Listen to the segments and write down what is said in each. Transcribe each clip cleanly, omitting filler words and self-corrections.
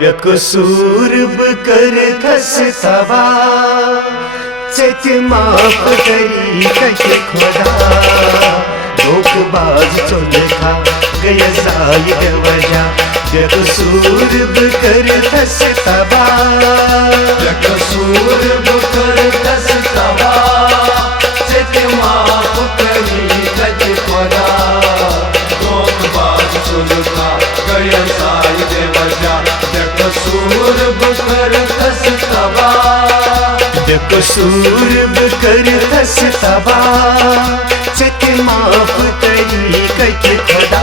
बेकसूर करतस तवा चेत माफ करी कही खुदा धोखबाज चुनखा गया जायद वजह बेकसूर करतस तवा बेकसूर करतस तवा चेत माफ करी कही खुदा धोखबाज चुनखा गया जायद वजह बेकसूर करतस तवा बेकसूर करतस तवा चेत माफ करी कही खुदा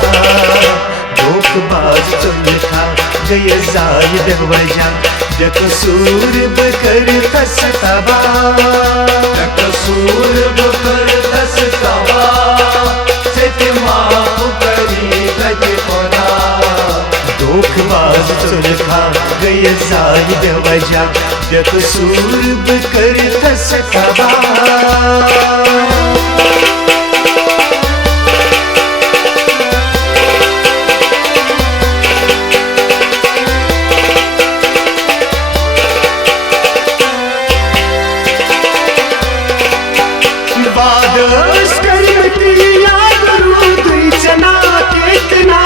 धोखबाज चुनखा गया जायद वजह बेकसूर करतस तवा बेकसूर करतस तवा चेत माफ करी कही खुदा धोखबाज चुनखा गया जायद वजह बेकसूर करतस तवा बादस करती याद रूद जना कितना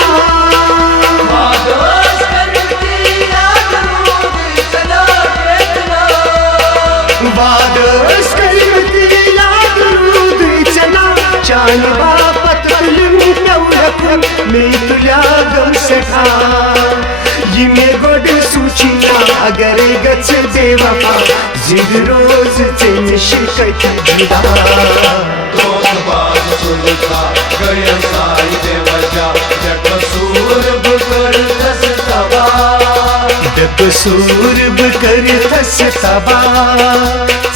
बादस करती याद रूद जना कितना बादस करती याद रूद जना चान बापत फिल्म नवरत्न में तुला गम सखा ये में गोड सूचिना अगर गच बेवफा जिद रोज चैन शिकत जुदा धोखबाज चुनखा गया जायद वजह बेकसूर करतस तवा बेकसूर करतस तवा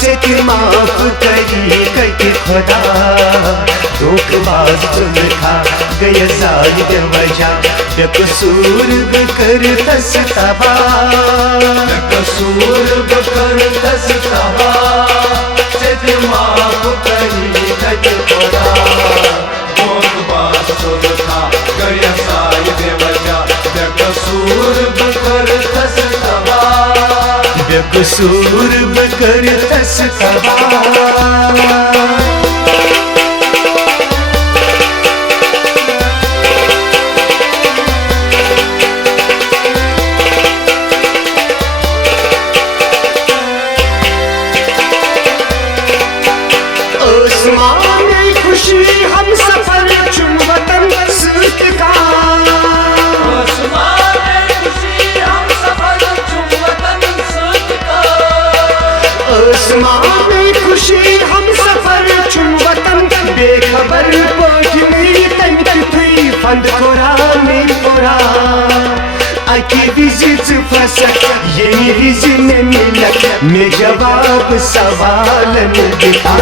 चेत माफ करी कही खुदा धोखबाज चुनखा गया जायद वजह बेकसूर करतस तवा बेकसूर करतस तवा चेत माफ करी कही खुदा धोखबाज चुनखा गया जायद वजह बेकसूर करतस तवा बेकसूर करतस तवा आसमान में खुशी हम सफर चुम वतन सूत का आसमान में खुशी हम सफर चुम वतन सूत का आसमान में खुशी हम सफर चुम वतन बेखबर पहुंच मेरी तंग थी फंद कुरानी पुरा आके विजिट फसक ये विजि में मिलक में जवाब सवाल दिखा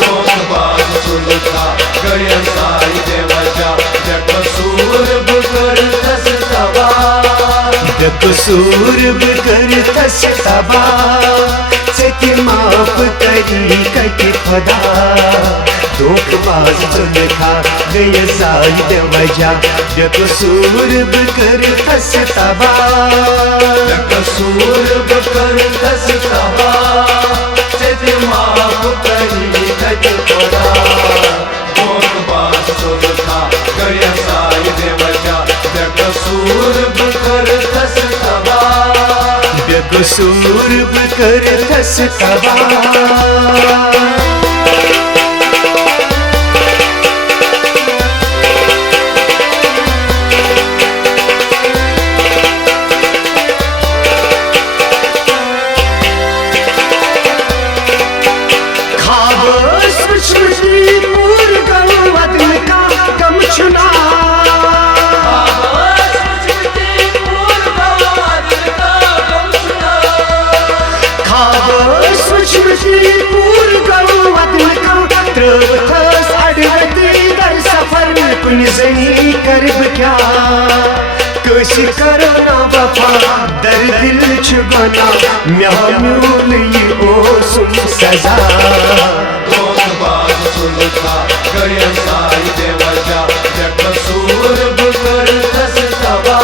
धोखबाज चुनखा गया जायद वजह बेकसूर करतस तवा बेकसूर करतस तवा चेत माफ करी कही खुदा धोखबाज चुनखा गया जायद वजह बेकसूर करतस तवा बेकसूर करतस तवा चेत माफ करी कही खुदा धोखबाज चुनखा गया जायद वजह बेकसूर करतस तवा बेकसूर करतस तवा जनी करब क्या कोश करो ना वफा दर दिल छुबाना म्यूल ये ओ सुन सजा धोखबाज चुनखा गया जायद वजह बेकसूर करतस तवा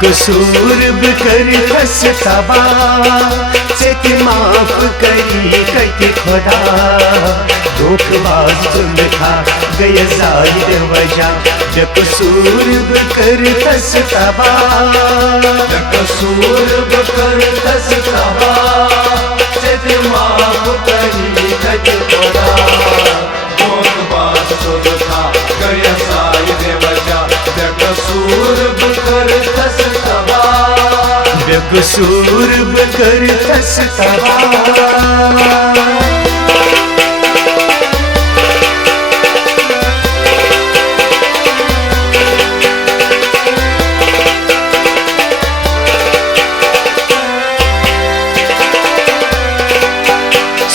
बेकसूर बकर कस तबा से माफ करी कति खुदा धोखबाज चुंदखा गय जायद वजह बेकसूर बकर कस तबा बेकसूर बकर कस तबा से माफ करी कति खुदा धोखबाज चुंदखा गय जायद वजह बेकसूर बकर कस तबा बेकसूर बकर कस तबा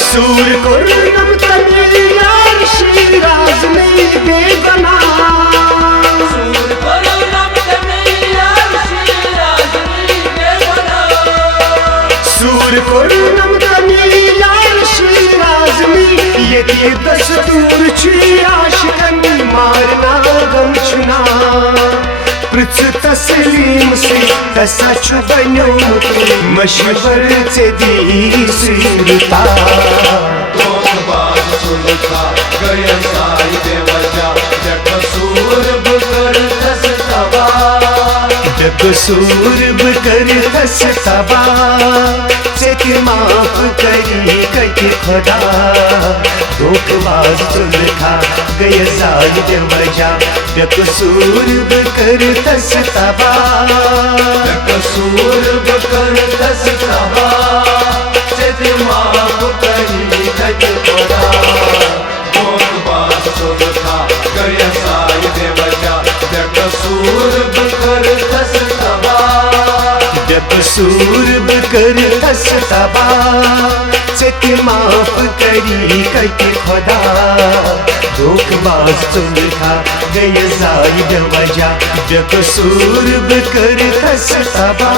सूर कोरनम तनी यार शिराज में बेगना सूर कोरनम तनी यार शिराज में बेगना सूर कोरनम तनी यार शिराज में ये दस्तूर छी आशिकन मारना गम चुना पृथ तस्लीम से तसा छु बन्यो मशवर से दी सूरता धोखबाज चुंदखा गय जायद वजह बेकसूर बकर कस तबा बेकसूर बकर कस तबा से माफ करी कति खुदा धोखबाज चुंदखा गय जायद वजह बेकसूर बकर कस तबा बेकसूर बकर कस तबा से माफ करी कति खुदा धोखबाज चुंदखा गय जायद वजह बेकसूर बकर कस तबा बेकसूर बकर कस तबा से माफ करी कति खुदा धोखबाज चुंदखा गय जायद वजह बेकसूर बकर कस तबा